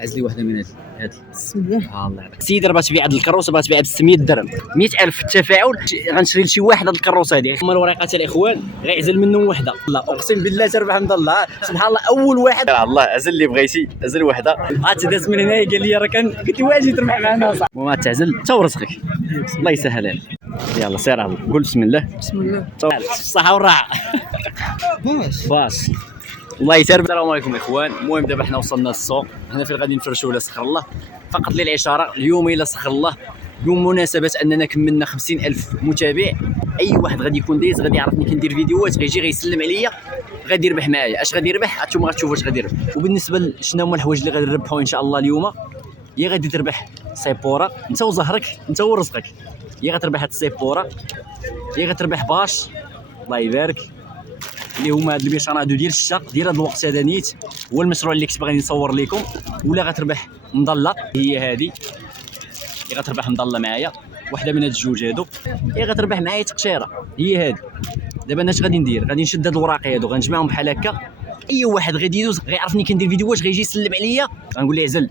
عز لي واحده من هذه بسم الله. الله يعطيك سيدي. راه باغا تبيع هاد الكروسه، باغا تبيع ب 600 درهم، 100,000 في التفاعل. غنشري لشي واحد هاد الكروسه هادي. هما الوريقات الاخوان غيعزل منهم وحده. الله اقسم بالله تربح من الله سبحان الله. اول واحد الله عزل اللي بغيتي، عزل وحده. عاد داز من هنايا قال لي راه قلت له واجي تربح معنا صاحبي. وما تعزل حتى ورزقك الله يسهل عليك. يلا سير عبد قول بسم الله. بسم الله. الصحه والراحه. باش الله يسرب. السلام عليكم اخوان. المهم دابا حنا وصلنا للسوق، هنا فين غادي نفرشوا ولا سخر الله فقط للعشاره. اليوم الى سخر الله بمناسبه اننا كملنا 50,000 متابع، اي واحد غادي يكون دايز غادي يعرفني كندير فيديوهات غيجي غيسلم عليا غادي يربح معايا. اش غادي يربح هانتوما غتشوفوا اش غادي يربح. وبالنسبه لشنو هما الحوايج اللي غادي نربحوا ان شاء الله اليوم، يا غادي تربح سيبوره انت وزهرك انت ورزقك، يا غتربح هاد السيبوره، يا غتربح باش الله يبارك اللي هما هاد البيشانادو ديال الشتا ديال هاد الوقت هذا نيت. هو المشروع اللي كنت باغي نصور لكم. ولا غتربح مضله هي هذه، اللي غتربح مضله معايا واحده من هاد الجوج هادو، هي غتربح معايا تقشيره هي هذه. دابا انا اش غادي ندير؟ غادي نشد هاد الوراق هادو غنجمعهم بحال هكا، اي واحد غادي يدوز غيعرفني كندير فيديوهات غيجي يسلم عليا غنقول ليه عزل،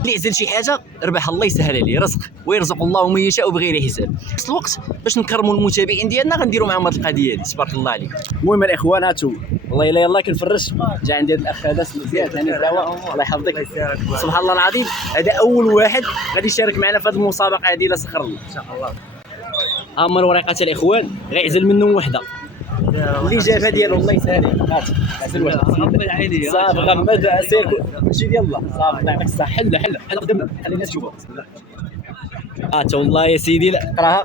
اللي عزل شي حاجه ربح الله يسهل عليه رزق ويرزق الله من يشاء بغير حساب. في نفس الوقت باش نكرموا المتابعين ديالنا غنديروا معهم هذه القضيه هذه تبارك الله عليكم. المهم الاخوان هاتو والله الا يلاه كنفرش جا عندي هذا الاخ هذا مزيان هاني الدعوه الله يحفظك. سبحان الله العظيم هذا اول واحد غادي يشارك معنا في هذه المسابقه هذه لا سخر الله ان شاء الله. هما الوريقات الاخوان غيعزل منهم وحده اللي جابها ديالو الله يسهل عليك. هات عزل وحده غمض عيني صافي غمض سير ماشي ديال الله صافي الله يعطيك الصحه. حل قدام خلي الناس تشوفها. هات والله يا سيدي قراها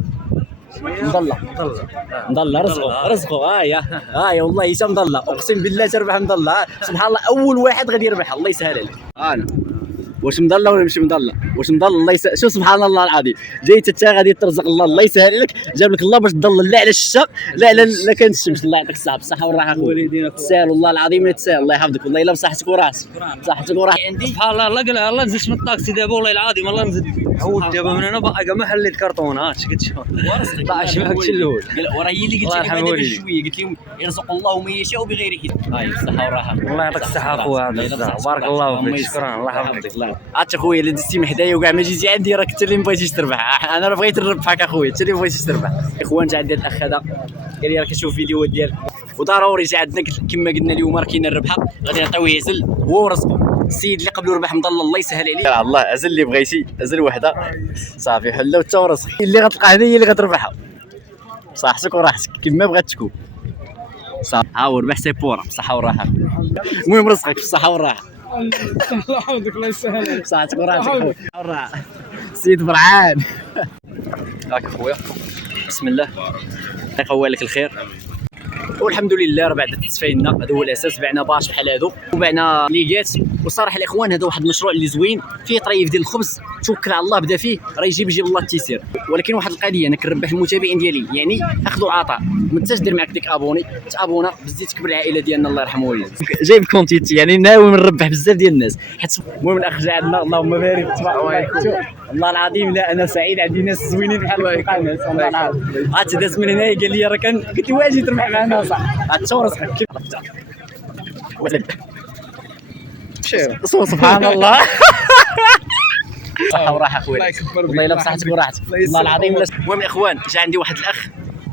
مضله رزقه ها والله حتى مضله اقسم بالله تربح مضله. سبحان الله اول واحد غادي يربح الله يسهل عليك. انا واش مضله ولا ماشي مضله؟ واش مضله الله شوف سبحان الله العظيم جاي حتى غادي ترزق الله يسهل لك. جاب لك الله باش تضل لا على الشتا لا كانت الشمس. الله يعطيك الصحه بالصحه والراحه خويا تسال والله العظيم تسال الله يحفظك والله الا بصحتك وراسك بصحتك وراسك. عندي سبحان الله الله نزلت من الطاكسي دابا والله العظيم الله نزلت عود دابا من هنا باقا ما حليت كرتونات قلت شوف طلع شي هاك الاول وراه هي اللي قلت لك بعدا بشويه قلت لهم يرزق الله من يشاء بغير حساب. هاي بالصحه والراحه الله يعطيك الصحه اخويا بارك الله فيك شكرا الله يحفظك. عرفت اخويا الا دزتي من حدايا وكاع ما جيتي عندي راك انت اللي ما بغيتيش تربح. انا راه بغيت نربحك اخويا انت اللي ما بغيتيش تربح. اخوان جا عندي الاخ هذا قال لي راه كتشوف فيديوهات ديالك وضروري جا عندنا كما قلنا اليوم راه كاينه الربحه غادي نعطيوه يعزل هو ورزقه. السيد اللي قبله ربح مضل الله يسهل عليه. الله عزل اللي بغيتي عزل وحده صافي حله وتا ورزقك. اللي غتلقى هنا هي اللي غتربحها بصحتك وراحتك كما بغات تكون صافي. ها هو ربح سيبوره بصحه والراحه. المهم رزقك بالصحه والراحه. الله يحفظك الله يسهل بصحتك وراحتك والراحه. سيد فرعان هاك اخويا بسم الله الله يقوي لك الخير. والحمد لله راه بعد تسفينا هذا هو الاساس. بعنا باش بحال هادو وبعنا ليغات. وصراحه الاخوان هذا واحد المشروع اللي زوين فيه طريف ديال الخبز توكل على الله بدا فيه راه يجيب الله التيسير. ولكن واحد القضيه انا كنربح المتابعين ديالي يعني اخذوا عطاء ما تنساش دير معاك ديك ابوني تابونا باش تكبر العائله ديالنا الله يرحمه والديك. جايب كونتيتي يعني ناوي نربح بزاف ديال الناس حيت المهم الاخ جا عندنا اللهم بارك تبارك الله العظيم. لا انا سعيد عندي ناس زوينين بحال القناه الله العظيم. عاد داز من هنايا قال لي راه قلت له واجي تربح معنا صح عاد تورزقك سبحان الله. صحه وراحه خويا والله الا بصحتك وراحتك والله العظيم. المهم الاخوان جا عندي واحد الاخ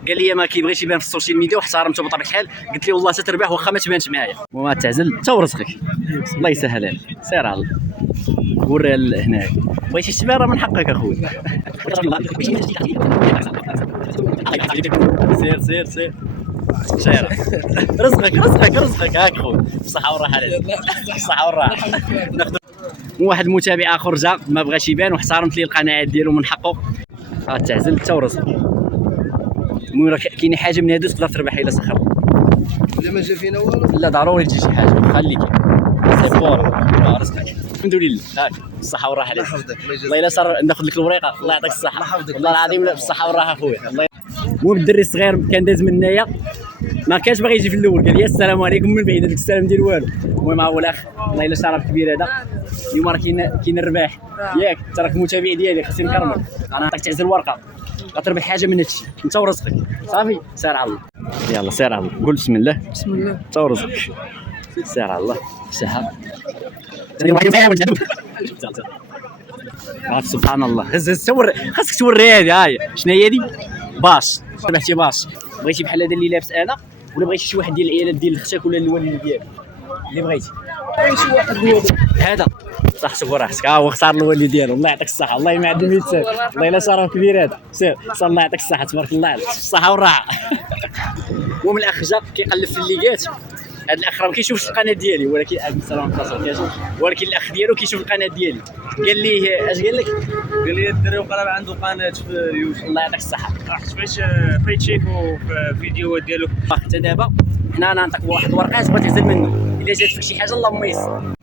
قال لي ما كيبغيش يبان في السوشيال ميديا واحترمته بطبيعه الحال قلت له والله تتربح واخا ما تبانش معايا وما تعزل حتى ورزقك الله يسهل عليك. سير على وري هناك بغيتي تبان راه من حقك اخويا. سير رزقك هاك خويا بصحه والراحه بصحه والراحه. واحد المتابع اخر جا ما بغاش يبان واحترمت ليه القناعه ديالو من حقه تعزل حتى ورزقك. المهم راه كاينه حاجه من هادو تقدر تربح الا سخر الا ما جا فينا والو لا ضروري تجي شي حاجه خليك سيبور رزقك الحمد لله هاك بالصحه والراحه عليك. الله الا صار ناخذ لك الوريقه الله يعطيك الصحه والله العظيم بالصحه والراحه اخويا. الله المهم الدري الصغير كان داز من هنايا ما كانش باغي يجي في الاول قال لي السلام عليكم من بعيد هذاك السلام ديال والو. المهم ها هو الاخ والله الا شرف كبير هذا. اليوم راه كاين الرباح ياك انت راك متابع ديالي خصني نكرمك. انا نعطيك تعزل ورقه غتربح حاجه من هادشي انت ورزقك صافي. سير على الله يلا سير على الله قول بسم الله بسم الله انت ورزقك. سير على الله صحه سبحان الله. هز تصور، خاصك توريها هذه. هاي شنو هي هذه؟ باش ربحتي باش. بغيتي بحال هذا اللي لابس انا، ولا بغيتي شي واحد ديال العيالات ديال اختك ولا الوالد ديالك اللي بغيتي؟ شي واحد هو هذا صح. شوف راسك، ها هو اختار الوالد ديالو. الله يعطيك الصحه. والله ما عنده 100 سنه. والله الا شرف كبير هذا. سير الله يعطيك الصحه. تبارك الله عليك، الصحه والراحه. المهم الاخ جا كيقلب في الليغات. هذا الاخ راه ما كيشوفش القناه ديالي، ولكن السلام عليكم، ولكن الاخ ديالو كيشوف القناه ديالي. قال لي اش قال لك؟ قال لي الدري وقرب عنده قناه في يوتيوب. الله يعطيك الصحه. رحت باش تشيكو في الفيديوهات ديالو. حتى دابا حنا انا نعطيك واحد الورقه تبغي تعزل منه. الا جات فيك شي حاجه اللهم يسر.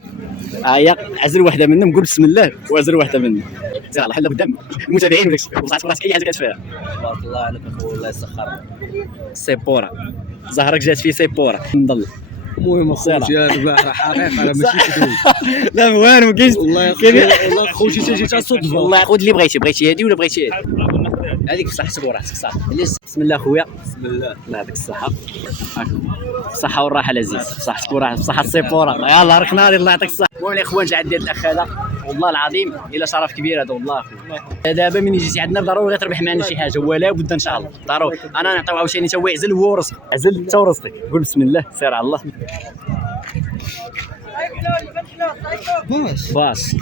هي عزل واحده منهم، قول بسم الله وعزل واحده منهم. سير الله حل قدام المتابعين وداك الشيء، وصحت راسك اي حاجه كتفيها. تبارك الله عليك اخويا، الله يسخر. سيبورا زهرك جات فيه سيبورا نضل. المهم اخوتي هذا راه حقيقه راه ماشي كذب. لا والو ما كاينش. والله والله خوتي تجي تاع صدفه. والله خذ اللي بغيتي هذه ولا بغيتي هذه؟ هذيك بصح حسب راسك صح. بسم الله خويا. بسم الله. الله يعطيك الصحه. الصحه والراحه العزيز. بصح تكون راحه بصح السيبورا. يلاه راك ناضي. الله يعطيك الصحه. المهم الاخوان جا عندي هذا الاخ هذا، والله العظيم الا شرف كبير هذا. والله اخويا دابا ملي جيتي عندنا ضروري تربح معنا شي حاجه، ولا بد ان شاء الله ضروري. انا نعطيو عاوتاني تا هو يعزل هو ورزق. عزل انت ورزقك. قول بسم الله سير على الله. باص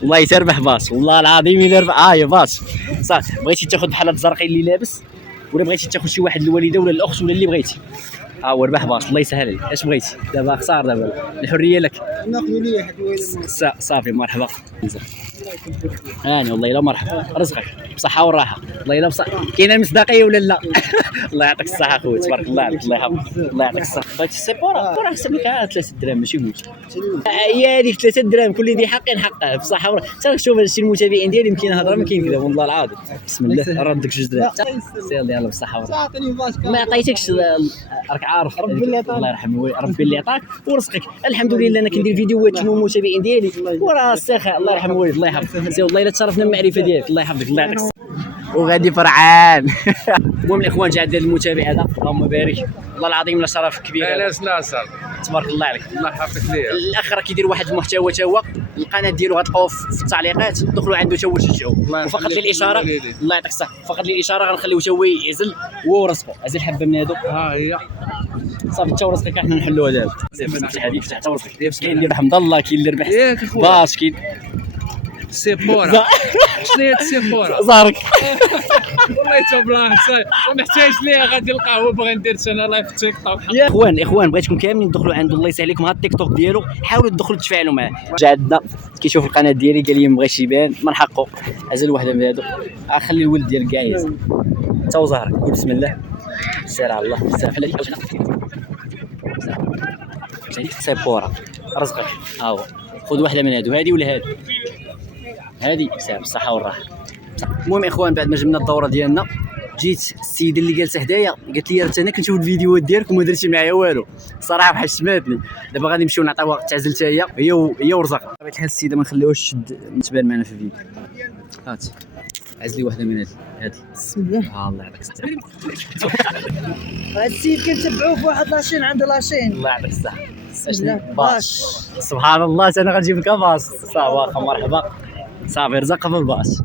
والله يتربح باص. والله العظيم الا ربح. يا باص صح. بغيتي تاخذ بحال هاد الزرقي اللي لابس، ولا بغيتي تاخذ شي واحد الوالده ولا الاخت ولا اللي بغيتي؟ هو ربح باص. الله يسهل لك. اش بغيتي دابا؟ خسار دابا الحريه لك. ناخذوا لي واحد صافي مرحبا. هاني والله الا مرحبا. رزقك بصحه والراحه. والله الا بصح كاينه مصداقيه ولا لا؟ الله يعطيك الصحه اخويا. تبارك الله عليك. الله يحفظك. الله يعطيك الصحه. بغيتي السيبورا راه حسب لك 3 دراهم ماشي موت. هي هذيك 3 دراهم كل ذي حق حقه بصحه والراحه. حتى شوف هادشي المتابعين ديالي يمكن هضره ما كاين كذا والله العظيم. بسم الله راه نديك 2 دراهم. سير يلاه بصحه والراحه. تعطيني باسكا ما عطيتكش راك عارف. ربي اللي عطاك. الله يرحمه. ربي اللي عطاك ورزقك. الحمد لله انا كندير فيديوهات تشوفوا المتابعين ديالي وراه السخاء. الله يرحم والد. الله يحفظك. سي والله الا تشرفنا بالمعرفه ديالك. الله يحفظك. الله يعطيك الصحه. وغادي فرعان. المهم الاخوان جا عند هذا المتابع هذا اللهم بارك. والله العظيم لا شرف كبير. علاش ناصر تبارك الله عليك. الله يحفظك ليا. الاخ راه كيدير واحد المحتوى تا هو. القناه ديالو غتلقاوه في التعليقات. دخلوا عنده تا هو شجعوه. وفقط للاشاره. الله يعطيك الصحه. فقط للاشاره غنخليوه تا هو يعزل هو ورزقه. عزل حبه من هذوك. ها هي صافي تا ورزقك حنا نحلوها دابا. فتح هذيك فتح تا ورزقك. كاين اللي ربح مضله، كاين اللي ربح ياك اخويا. باش كاين سيبورا. شنو هي السيبورا؟ زهرك. والله تا بلاصه ومحتاج ليها. غادي القهوه باغي ندير انا لايف في تيك توك. يا اخوان بغيتكم كاملين تدخلوا عنده. الله يسهل لكم هذا التيك توك ديالو. حاولوا تدخلوا تفاعلوا معاه. جا عندنا كيشوف القناه ديالي قال لي ما بغاش يبان من حقه. عزل واحده من هذوك. خلي الولد ديالك كاع يعزل. تا هو زهرك. قول بسم الله سير على الله. سير بحال هذيك سيبورا رزقك. ها هو خذ واحده من هادو. هذه ولا هذه سير بالصحه والراحه. المهم اخوان بعد ما جبنا الدوره ديالنا جيت السيده اللي جالسه حدايا قالت لي راه انا كنشوف الفيديوهات ديالك وما درتي معايا والو. صراحه بحال شماتني. دابا غادي نمشيو نعطيوها تعزل حتى هي ورزقها. بطبيعه الحال السيده ما نخليوهاش تبان معنا في الفيديو. هاتي عزلي واحده من هذه. بسم الله. الله يعطيك الصحه. هذا السيد كنتبعوه في واحد لاشين عنده لاشين. الله يعطيك الصحه. بسم الله. باش. سبحان الله انا غنجيب لك باص. صافي واخا مرحبا. صافي رزقها في الباص.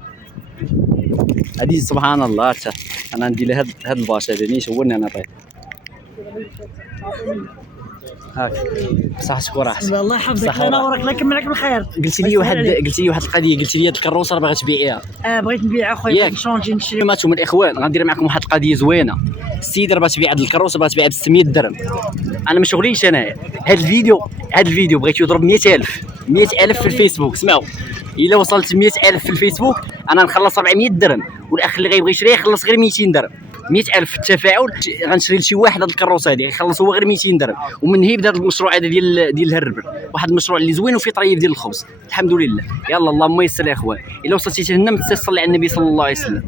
هذه سبحان الله. حتى انا ندير لها هاد الباص هذا نيش هو اللي انا نعطيه. هاك بصح شكون راح. الله يحفظك. الله ينورك. الله يكملك بالخير. قلت لي واحد القضيه. قلت لي هاد الكروسه راه باغا تبيعيها. بغيت نبيع اخويا. ياك. نشونجي نشري. اليوم هانتوما الاخوان غندير معكم واحد القضيه زوينه. السيده راه باغا تبيع هاد الكروسه باغا تبيعها ب 600 درهم. انا ما شغليش انايا. هاد الفيديو بغيت يضرب 100,000 في الفيسبوك. سمعوا الا وصلت 100,000 في الفيسبوك انا نخلص 400 درهم، والاخ اللي غيبغي يشريه يخلص غير 200 درهم. 100,000 في التفاعل غنشري لشي واحد هاد الكروسه هادي يخلص هو غير 200 درهم. ومن هي بدا هذا المشروع هذا ديال الهربر. واحد المشروع اللي زوين وفيه طريف ديال الخبز. الحمد لله. يلا اللهم يسر يا اخوان. الا وصلتي هنا ما تنساش تصلي على النبي صلى الله عليه وسلم.